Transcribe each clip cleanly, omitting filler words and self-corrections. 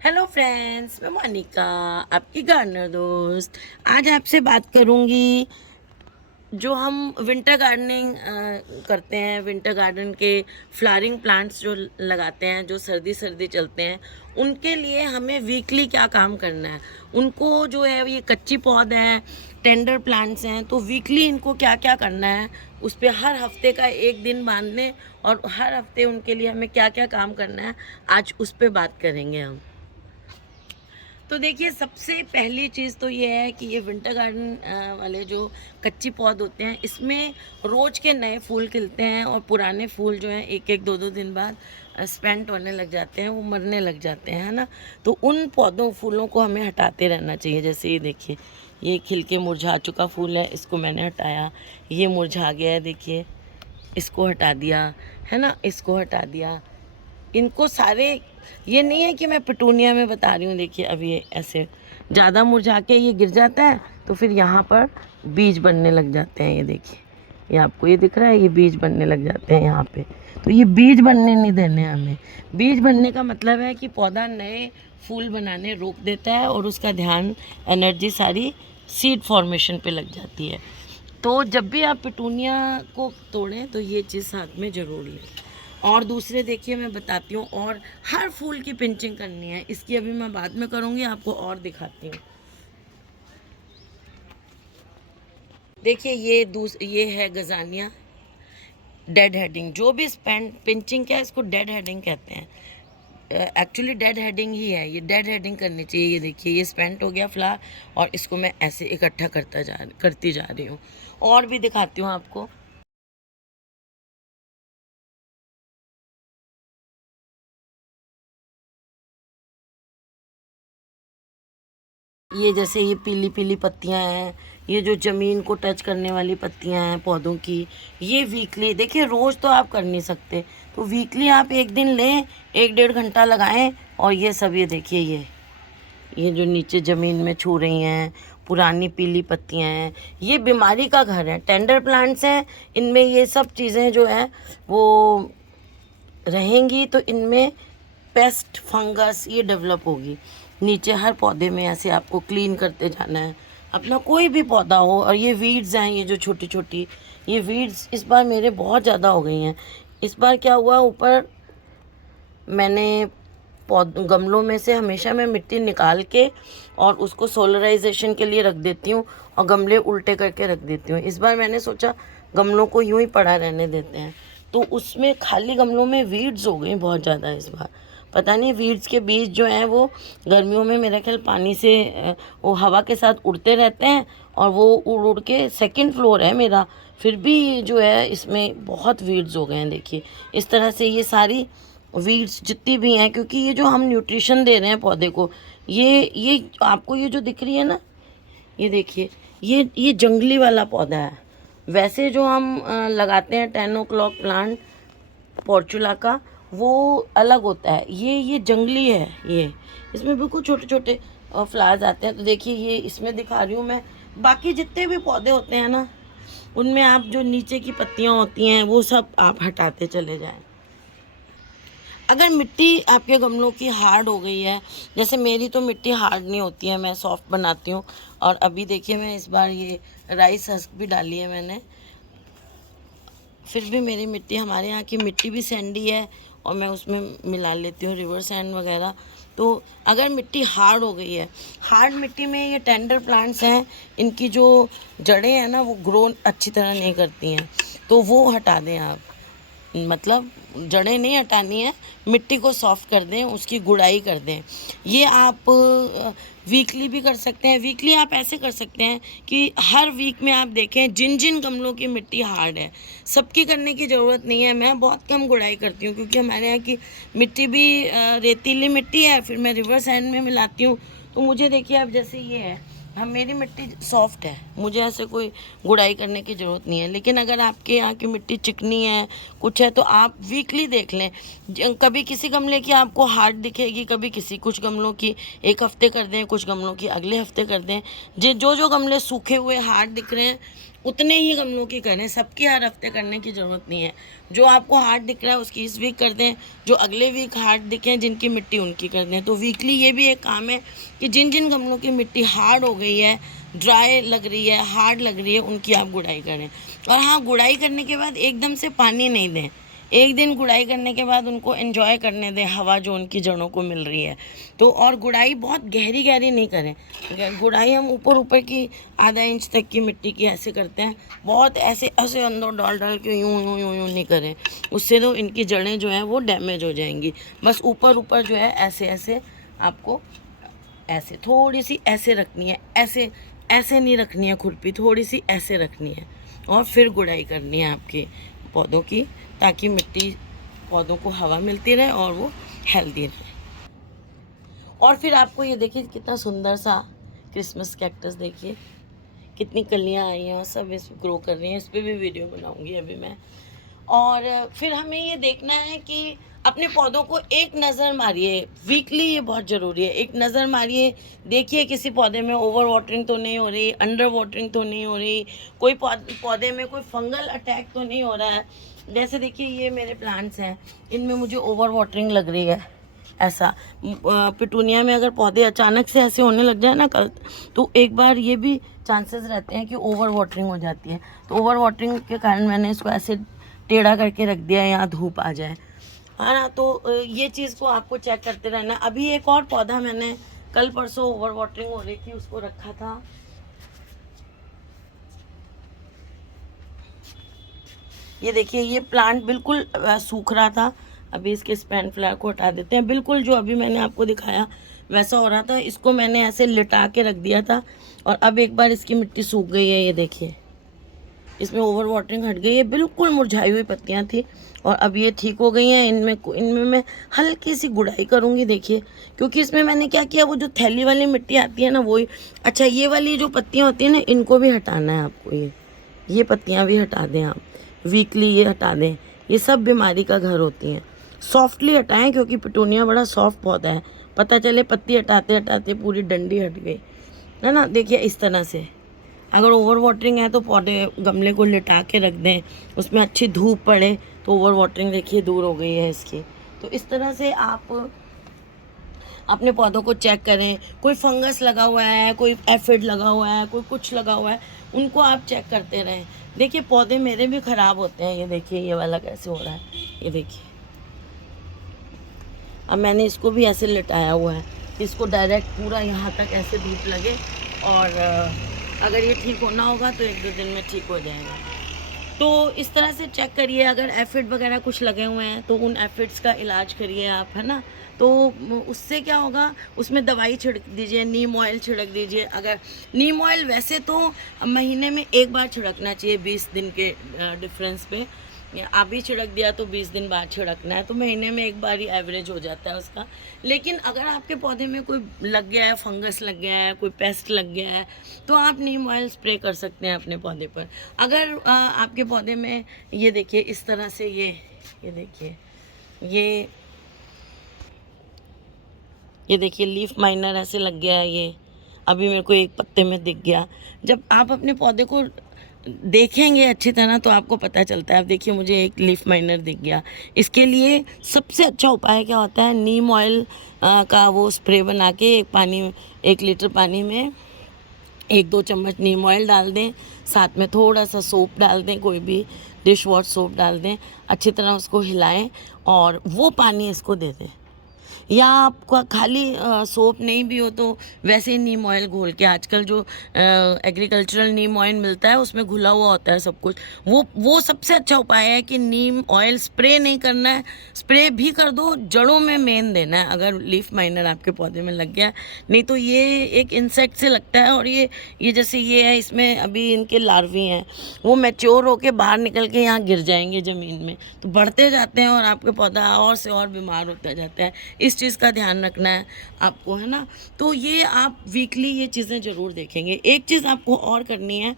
Hello friends, मैं मोनिका, आपकी gardener दोस्त। आज आपसे बात करूंगी जो हम विंटर गार्डनिंग करते हैं, विंटर गार्डन के फ्लावरिंग प्लांट्स जो लगाते हैं, जो सर्दी सर्दी चलते हैं, उनके लिए हमें वीकली क्या काम करना है। उनको जो है ये कच्ची पौध है, टेंडर प्लांट्स हैं, तो वीकली इनको क्या क्या करना है, उस पर हर हफ्ते का एक दिन बांधने और हर हफ्ते उनके लिए हमें क्या क्या काम करना है, आज उस पर बात करेंगे हम। तो देखिए, सबसे पहली चीज़ तो ये है कि ये विंटर गार्डन वाले जो कच्ची पौध होते हैं, इसमें रोज़ के नए फूल खिलते हैं और पुराने फूल जो हैं एक एक दो दो दिन बाद स्पेंट होने लग जाते हैं, वो मरने लग जाते हैं, है ना। तो उन पौधों फूलों को हमें हटाते रहना चाहिए। जैसे ये देखिए, ये खिल के मुरझा चुका फूल है, इसको मैंने हटाया। ये मुरझा गया है, देखिए, इसको हटा दिया, है ना, इसको हटा दिया। इनको सारे, ये नहीं है कि मैं पिटूनिया में बता रही हूँ। देखिए, अब ये ऐसे ज़्यादा मुरझा के ये गिर जाता है, तो फिर यहाँ पर बीज बनने लग जाते हैं। ये देखिए, ये आपको ये दिख रहा है, ये बीज बनने लग जाते हैं यहाँ पे। तो ये बीज बनने नहीं देने हमें। बीज बनने का मतलब है कि पौधा नए फूल बनाने रोक देता है और उसका ध्यान, एनर्जी सारी सीड फॉर्मेशन पे लग जाती है। तो जब भी आप पिटूनिया को तोड़ें तो ये चीज़ साथ में ज़रूर लें। और दूसरे देखिए, मैं बताती हूँ, और हर फूल की पिंचिंग करनी है, इसकी अभी मैं बाद में करूँगी, आपको और दिखाती हूँ। देखिए, ये है गजानिया डेड हेडिंग। जो भी स्पेंड पिंचिंग क्या है, इसको डेड हेडिंग कहते हैं। एक्चुअली डेड हेडिंग ही है, ये डेड हेडिंग करनी चाहिए। ये देखिए, ये स्पेंट हो गया फ्लावर और इसको मैं ऐसे इकट्ठा करती जा रही हूँ। और भी दिखाती हूँ आपको। ये जैसे ये पीली पीली पत्तियां हैं, ये जो ज़मीन को टच करने वाली पत्तियां हैं पौधों की, ये वीकली, देखिए रोज़ तो आप कर नहीं सकते, तो वीकली आप एक दिन लें, एक डेढ़ घंटा लगाएं। और ये सब, ये देखिए, ये जो नीचे ज़मीन में छू रही हैं पुरानी पीली पत्तियां हैं, ये बीमारी का घर है। टेंडर प्लांट्स हैं, इनमें ये सब चीज़ें जो हैं वो रहेंगी, तो इनमें पेस्ट फंगस ये डेवलप होगी। नीचे हर पौधे में ऐसे आपको क्लीन करते जाना है, अपना कोई भी पौधा हो। और ये वीड्स हैं, ये जो छोटी छोटी, ये वीड्स इस बार मेरे बहुत ज़्यादा हो गई हैं। इस बार क्या हुआ, ऊपर मैंने गमलों में से हमेशा मैं मिट्टी निकाल के और उसको सोलराइजेशन के लिए रख देती हूँ और गमले उल्टे करके रख देती हूँ। इस बार मैंने सोचा गमलों को यूं ही पड़ा रहने देते हैं, तो उसमें खाली गमलों में वीड्स हो गई बहुत ज़्यादा इस बार। पता नहीं, वीड्स के बीज जो हैं वो गर्मियों में मेरा ख्याल पानी से वो हवा के साथ उड़ते रहते हैं, और वो उड़ उड़ के, सेकंड फ्लोर है मेरा, फिर भी जो है इसमें बहुत वीड्स हो गए हैं। देखिए, इस तरह से ये सारी वीड्स जितनी भी हैं, क्योंकि ये जो हम न्यूट्रिशन दे रहे हैं पौधे को, ये आपको ये जो दिख रही है ना, ये देखिए, ये जंगली वाला पौधा है। वैसे जो हम लगाते हैं 10 o'clock प्लांट पोर्चुला का, वो अलग होता है। ये जंगली है। ये इसमें बिल्कुल छोटे छोटे फ्लावर्स आते हैं। तो देखिए, ये इसमें दिखा रही हूँ मैं। बाकी जितने भी पौधे होते हैं ना, उनमें आप जो नीचे की पत्तियाँ होती हैं वो सब आप हटाते चले जाएं। अगर मिट्टी आपके गमलों की हार्ड हो गई है, जैसे मेरी तो मिट्टी हार्ड नहीं होती है, मैं सॉफ्ट बनाती हूँ। और अभी देखिए, मैं इस बार ये राइस हस्क भी डाली है मैंने, फिर भी मेरी मिट्टी, हमारे यहाँ की मिट्टी भी सैंडी है और मैं उसमें मिला लेती हूँ रिवर सैंड वगैरह। तो अगर मिट्टी हार्ड हो गई है, हार्ड मिट्टी में ये टेंडर प्लांट्स हैं, इनकी जो जड़ें हैं ना, वो ग्रो अच्छी तरह नहीं करती हैं, तो वो हटा दें आप। मतलब जड़ें नहीं हटानी है, मिट्टी को सॉफ्ट कर दें, उसकी गुड़ाई कर दें। ये आप वीकली भी कर सकते हैं। वीकली आप ऐसे कर सकते हैं कि हर वीक में आप देखें जिन जिन गमलों की मिट्टी हार्ड है, सबकी करने की ज़रूरत नहीं है। मैं बहुत कम गुड़ाई करती हूँ, क्योंकि हमारे यहाँ की मिट्टी भी रेतीली मिट्टी है, फिर मैं रिवर सैंड में मिलाती हूँ। तो मुझे देखिए, अब जैसे ये है, हम, मेरी मिट्टी सॉफ्ट है, मुझे ऐसे कोई गुड़ाई करने की ज़रूरत नहीं है। लेकिन अगर आपके यहाँ की मिट्टी चिकनी है, कुछ है, तो आप वीकली देख लें। कभी किसी गमले की आपको हार्ड दिखेगी, कभी किसी, कुछ गमलों की एक हफ्ते कर दें, कुछ गमलों की अगले हफ्ते कर दें। जो जो गमले सूखे हुए हार्ड दिख रहे हैं, उतने ही गमलों की करें, सबकी हर हफ्ते करने की ज़रूरत नहीं है। जो आपको हार्ड दिख रहा है उसकी इस वीक कर दें, जो अगले वीक हार्ड दिखें जिनकी मिट्टी उनकी कर दें। तो वीकली ये भी एक काम है कि जिन जिन गमलों की मिट्टी हार्ड हो गई है, ड्राई लग रही है, हार्ड लग रही है, उनकी आप गुड़ाई करें। और हाँ, गुड़ाई करने के बाद एकदम से पानी नहीं दें। एक दिन गुड़ाई करने के बाद उनको एंजॉय करने दें हवा जो उनकी जड़ों को मिल रही है। तो और गुड़ाई बहुत गहरी गहरी नहीं करें। गुड़ाई हम ऊपर ऊपर की आधा इंच तक की मिट्टी की ऐसे करते हैं, बहुत ऐसे ऐसे अंदर डाल डाल के यूँ यूँ यूँ यूँ नहीं करें, उससे तो इनकी जड़ें जो हैं वो डैमेज हो जाएंगी। बस ऊपर ऊपर जो है ऐसे ऐसे आपको ऐसे थोड़ी सी ऐसे रखनी है, ऐसे ऐसे नहीं रखनी है खुरपी, थोड़ी सी ऐसे रखनी है और फिर गुड़ाई करनी है आपके पौधों की, ताकि मिट्टी पौधों को हवा मिलती रहे और वो हेल्दी रहे। और फिर आपको ये देखिए कितना सुंदर सा क्रिसमस कैक्टस, देखिए कितनी कलियां आई हैं और सब इस ग्रो कर रही हैं। इस पर भी वीडियो बनाऊंगी अभी मैं। और फिर हमें ये देखना है कि अपने पौधों को एक नज़र मारिए वीकली, ये बहुत ज़रूरी है। एक नज़र मारिए, देखिए किसी पौधे में ओवर वाटरिंग तो नहीं हो रही, अंडर वाटरिंग तो नहीं हो रही, कोई पौधे में कोई फंगल अटैक तो नहीं हो रहा है। जैसे देखिए ये मेरे प्लांट्स हैं, इनमें मुझे ओवर वाटरिंग लग रही है। ऐसा पिटूनिया में अगर पौधे अचानक से ऐसे होने लग जाए ना कल, तो एक बार ये भी चांसेस रहते हैं कि ओवर वाटरिंग हो जाती है। तो ओवर वाटरिंग के कारण मैंने इसको ऐसे टेढ़ा करके रख दिया, यहाँ धूप आ जाए, है ना। तो ये चीज़ को आपको चेक करते रहना। अभी एक और पौधा मैंने कल परसों ओवर वाटरिंग हो रही थी उसको रखा था, ये देखिए ये प्लांट बिल्कुल सूख रहा था। अभी इसके स्पैन फ्लावर को हटा देते हैं। बिल्कुल जो अभी मैंने आपको दिखाया वैसा हो रहा था, इसको मैंने ऐसे लिटा के रख दिया था और अब एक बार इसकी मिट्टी सूख गई है। ये देखिए इसमें ओवर वाटरिंग हट गई है, बिल्कुल मुरझाई हुई पत्तियां थी और अब ये ठीक हो गई हैं। इनमें मैं हल्की सी गुड़ाई करूँगी, देखिए, क्योंकि इसमें मैंने क्या किया, वो जो थैली वाली मिट्टी आती है ना वही। अच्छा, ये वाली जो पत्तियाँ होती हैं ना, इनको भी हटाना है आपको। ये पत्तियाँ भी हटा दें आप, वीकली ये हटा दें। ये सब बीमारी का घर होती हैं। सॉफ्टली हटाएं क्योंकि पिटूनिया बड़ा सॉफ्ट पौधा है। पता चले पत्ती हटाते हटाते पूरी डंडी हट गई, है ना। देखिए इस तरह से अगर ओवर वाटरिंग है तो पौधे गमले को लिटा के रख दें, उसमें अच्छी धूप पड़े तो ओवर वाटरिंग देखिए दूर हो गई है इसकी। तो इस तरह से आप अपने पौधों को चेक करें। कोई फंगस लगा हुआ है, कोई एफिड लगा हुआ है, कोई कुछ लगा हुआ है, उनको आप चेक करते रहें। देखिए पौधे मेरे भी ख़राब होते हैं। ये देखिए ये वाला कैसे हो रहा है, ये देखिए। अब मैंने इसको भी ऐसे लिटाया हुआ है, इसको डायरेक्ट पूरा यहाँ तक ऐसे धूप लगे और अगर ये ठीक होना होगा तो 1-2 दिन में ठीक हो जाएगा। तो इस तरह से चेक करिए। अगर एफिड वगैरह कुछ लगे हुए हैं तो उन एफिड्स का इलाज करिए आप, है ना। तो उससे क्या होगा, उसमें दवाई छिड़क दीजिए, नीम ऑयल छिड़क दीजिए। अगर नीम ऑयल वैसे तो महीने में एक बार छिड़कना चाहिए 20 दिन के डिफरेंस पे। अभी छिड़क दिया तो 20 दिन बाद छिड़कना है, तो महीने में एक बार ही एवरेज हो जाता है उसका। लेकिन अगर आपके पौधे में कोई लग गया है, फंगस लग गया है, कोई पेस्ट लग गया है, तो आप नीम ऑयल स्प्रे कर सकते हैं अपने पौधे पर। अगर आपके पौधे में ये देखिए इस तरह से ये देखिए ये देखिए लीफ माइनर ऐसे लग गया है। ये अभी मेरे को एक पत्ते में दिख गया। जब आप अपने पौधे को देखेंगे अच्छी तरह तो आपको पता चलता है। अब देखिए मुझे एक लीफ माइनर दिख गया। इसके लिए सबसे अच्छा उपाय क्या होता है, नीम ऑयल का वो स्प्रे बना के 1 लीटर पानी में 1-2 चम्मच नीम ऑयल डाल दें, साथ में थोड़ा सा सोप डाल दें, कोई भी डिश वॉश सोप डाल दें, अच्छी तरह उसको हिलाएं और वो पानी इसको दे दें। या आपका खाली सोप नहीं भी हो तो वैसे ही नीम ऑयल घोल के, आजकल जो एग्रीकल्चरल नीम ऑयल मिलता है उसमें घुला हुआ होता है सब कुछ, वो सबसे अच्छा उपाय है कि नीम ऑयल स्प्रे नहीं करना है। स्प्रे भी कर दो, जड़ों में मेन देना है अगर लीफ माइनर आपके पौधे में लग गया। नहीं तो ये एक इंसेक्ट से लगता है और ये जैसे ये है, इसमें अभी इनके लार्वी हैं, वो मैच्योर होके बाहर निकल के यहाँ गिर जाएंगे ज़मीन में, तो बढ़ते जाते हैं और आपके पौधा और से और बीमार होता जाता है। इस चीज़ का ध्यान रखना है आपको, है ना। तो ये आप वीकली ये चीज़ें ज़रूर देखेंगे। एक चीज़ आपको और करनी है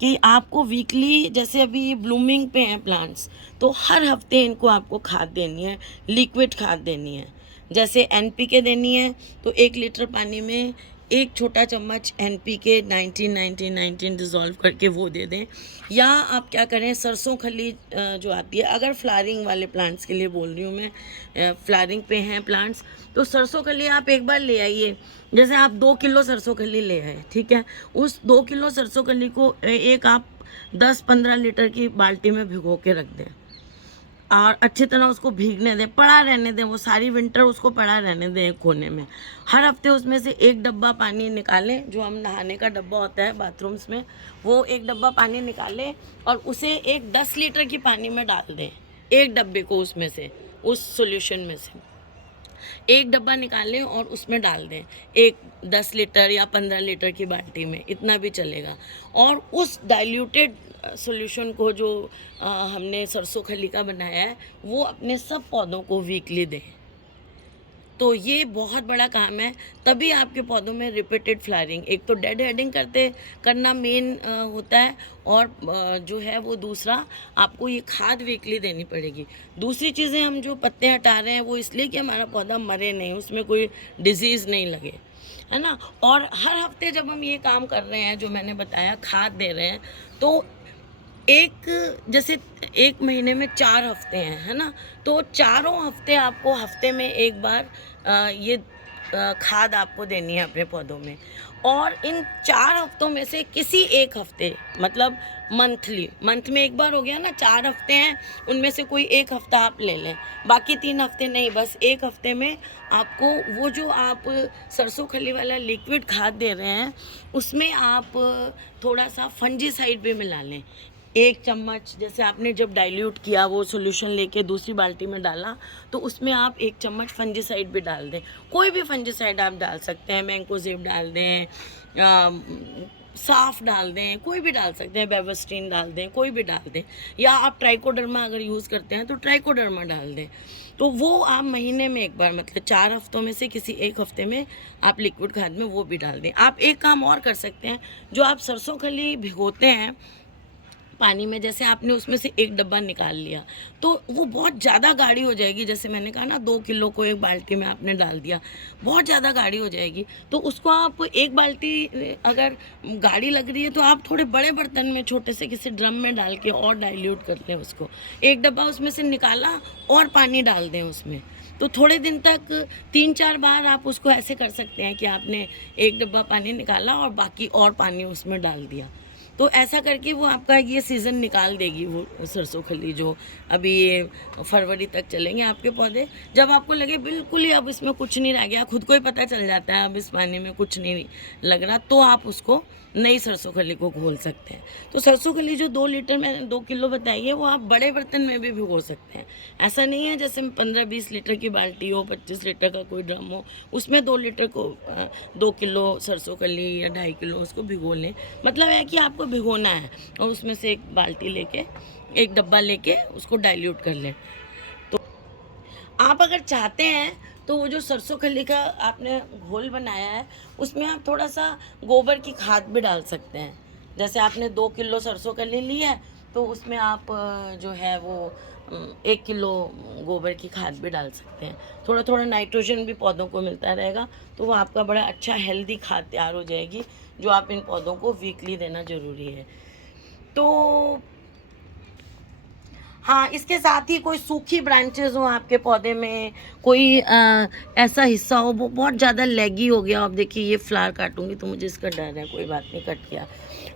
कि आपको वीकली, जैसे अभी ये ब्लूमिंग पे हैं प्लांट्स, तो हर हफ्ते इनको आपको खाद देनी है, लिक्विड खाद देनी है। जैसे NPK देनी है तो 1 लीटर पानी में एक छोटा चम्मच NPK 19-19-19 डिज़ोल्व करके वो दे दें। या आप क्या करें, सरसों खली जो आती है, अगर फ्लावरिंग वाले प्लांट्स के लिए बोल रही हूँ मैं, फ्लावरिंग पे हैं प्लांट्स, तो सरसों खली आप एक बार ले आइए। जैसे आप 2 किलो सरसों खली ले आए, ठीक है, उस 2 किलो सरसों खली को एक आप 10-15 लीटर की बाल्टी में भिगो के रख दें और अच्छी तरह उसको भीगने दें, पड़ा रहने दें, वो सारी विंटर उसको पड़ा रहने दें एक कोने में। हर हफ्ते उसमें से एक डब्बा पानी निकालें, जो हम नहाने का डब्बा होता है बाथरूम्स में, वो एक डब्बा पानी निकालें और उसे एक 10 लीटर की पानी में डाल दें, एक डब्बे को उसमें से, उस सॉल्यूशन में से एक डब्बा निकालें और उसमें डाल दें, एक 10 लीटर या 15 लीटर की बाल्टी में, इतना भी चलेगा। और उस डाइल्यूटेड सॉल्यूशन को जो हमने सरसों खली का बनाया है, वो अपने सब पौधों को वीकली दें। तो ये बहुत बड़ा काम है, तभी आपके पौधों में रिपीटेड फ्लावरिंग, एक तो डेड हेडिंग करना मेन होता है, और जो है वो दूसरा आपको ये खाद वीकली देनी पड़ेगी। दूसरी चीज़ें, हम जो पत्ते हटा रहे हैं वो इसलिए कि हमारा पौधा मरे नहीं, उसमें कोई डिजीज़ नहीं लगे, है ना। और हर हफ्ते जब हम ये काम कर रहे हैं, जो मैंने बताया, खाद दे रहे हैं, तो जैसे एक महीने में 4 हफ्ते हैं, है ना, तो चारों हफ्ते आपको हफ्ते में एक बार ये खाद आपको देनी है अपने पौधों में। और इन 4 हफ्तों में से किसी एक हफ्ते, मतलब मंथ में एक बार हो गया ना, 4 हफ्ते हैं, उनमें से कोई एक हफ्ता आप ले लें, बाकी 3 हफ्ते नहीं, बस एक हफ्ते में आपको वो जो आप सरसों खली वाला लिक्विड खाद दे रहे हैं, उसमें आप थोड़ा सा फंजीसाइड भी मिला लें। 1 चम्मच, जैसे आपने जब डाइल्यूट किया वो सॉल्यूशन लेके दूसरी बाल्टी में डाला, तो उसमें आप 1 चम्मच फंजीसाइड भी डाल दें। कोई भी फंजीसाइड आप डाल सकते हैं, मैंकोजेब डाल दें, साफ डाल दें, कोई भी डाल सकते हैं, बेवस्टीन डाल दें, कोई भी डाल दें, या आप ट्राइकोडर्मा अगर यूज़ करते हैं तो ट्राइकोडर्मा डाल दें। तो वो आप महीने में एक बार, मतलब 4 हफ्तों में से किसी एक हफ्ते में आप लिक्विड खाद में वो भी डाल दें। आप एक काम और कर सकते हैं, जो आप सरसों खली भिगोते हैं पानी में, जैसे आपने उसमें से एक डब्बा निकाल लिया, तो वो बहुत ज़्यादा गाढ़ी हो जाएगी। जैसे मैंने कहा ना, 2 किलो को एक बाल्टी में आपने डाल दिया, बहुत ज़्यादा गाढ़ी हो जाएगी। तो उसको आप एक बाल्टी अगर गाढ़ी लग रही है, तो आप थोड़े बड़े बर्तन में, छोटे से किसी ड्रम में डाल के और डाइल्यूट कर लें उसको। एक डब्बा उसमें से निकाला और पानी डाल दें उसमें, तो थोड़े दिन तक 3-4 बार आप उसको ऐसे कर सकते हैं कि आपने एक डब्बा पानी निकाला और बाकी और पानी उसमें डाल दिया। तो ऐसा करके वो आपका ये सीज़न निकाल देगी, वो सरसों खली जो अभी ये फरवरी तक चलेंगे आपके पौधे। जब आपको लगे बिल्कुल ही अब इसमें कुछ नहीं रह गया, खुद को ही पता चल जाता है अब इस पानी में कुछ नहीं लग रहा, तो आप उसको नई सरसों खली को घोल सकते हैं। तो सरसों खली जो 2 लीटर मैंने 2 किलो बताई है, वो आप बड़े बर्तन में भी भिगो सकते हैं। ऐसा नहीं है जैसे 15-20 लीटर की बाल्टी हो, 25 लीटर का कोई ड्रम हो, उसमें 2 लीटर को 2 किलो सरसों खली या 2.5 किलो उसको भिगो लें। मतलब है कि आपको भिगोना है और उसमें से एक बाल्टी लेके, एक डब्बा लेके उसको डाइल्यूट कर लें। तो आप अगर चाहते हैं तो वो जो सरसों खली का आपने घोल बनाया है, उसमें आप थोड़ा सा गोबर की खाद भी डाल सकते हैं। जैसे आपने 2 किलो सरसों खली ली है, तो उसमें आप जो है वो 1 किलो गोबर की खाद भी डाल सकते हैं। थोड़ा थोड़ा नाइट्रोजन भी पौधों को मिलता रहेगा, तो वो आपका बड़ा अच्छा हेल्दी खाद तैयार हो जाएगी, जो आप इन पौधों को वीकली देना ज़रूरी है। तो हाँ, इसके साथ ही कोई सूखी ब्रांचेस हो आपके पौधे में, कोई ऐसा हिस्सा हो वो बहुत ज़्यादा लेगी हो गया, अब देखिए ये फ्लावर काटूंगी तो मुझे इसका डर है, कोई बात नहीं, कट गया।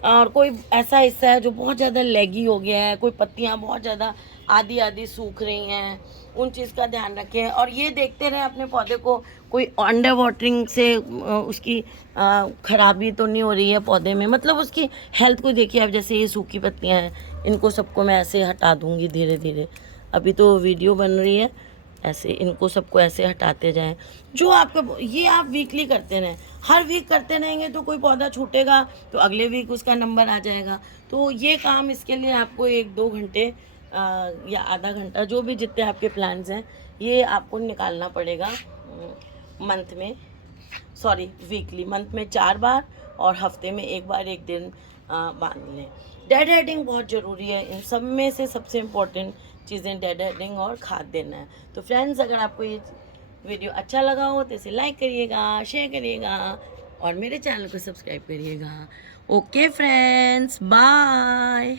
और कोई ऐसा हिस्सा है जो बहुत ज़्यादा लेगी हो गया है, कोई पत्तियाँ बहुत ज़्यादा आधी आधी सूख रही हैं, उन चीज़ का ध्यान रखें। और ये देखते रहें अपने पौधे को, कोई अंडर वाटरिंग से उसकी खराबी तो नहीं हो रही है पौधे में, मतलब उसकी हेल्थ को देखिए। अब जैसे ये सूखी पत्तियाँ हैं, इनको सबको मैं ऐसे हटा दूँगी धीरे धीरे, अभी तो वीडियो बन रही है, ऐसे इनको सबको ऐसे हटाते जाएं। जो आपका ये आप वीकली करते रहें, हर वीक करते रहेंगे तो कोई पौधा छूटेगा तो अगले वीक उसका नंबर आ जाएगा। तो ये काम, इसके लिए आपको 1-2 घंटे या आधा घंटा, जो भी जितने आपके प्लान्स हैं, ये आपको निकालना पड़ेगा वीकली, मंथ में 4 बार और हफ्ते में एक बार, एक दिन बांध लें। डेड हेडिंग बहुत ज़रूरी है, इन सब में से सबसे इम्पोर्टेंट चीज़ें डेड हेडिंग और खाद देना है। तो फ्रेंड्स, अगर आपको ये वीडियो अच्छा लगा हो तो इसे लाइक करिएगा, शेयर करिएगा, और मेरे चैनल को सब्सक्राइब करिएगा। Okay friends, bye.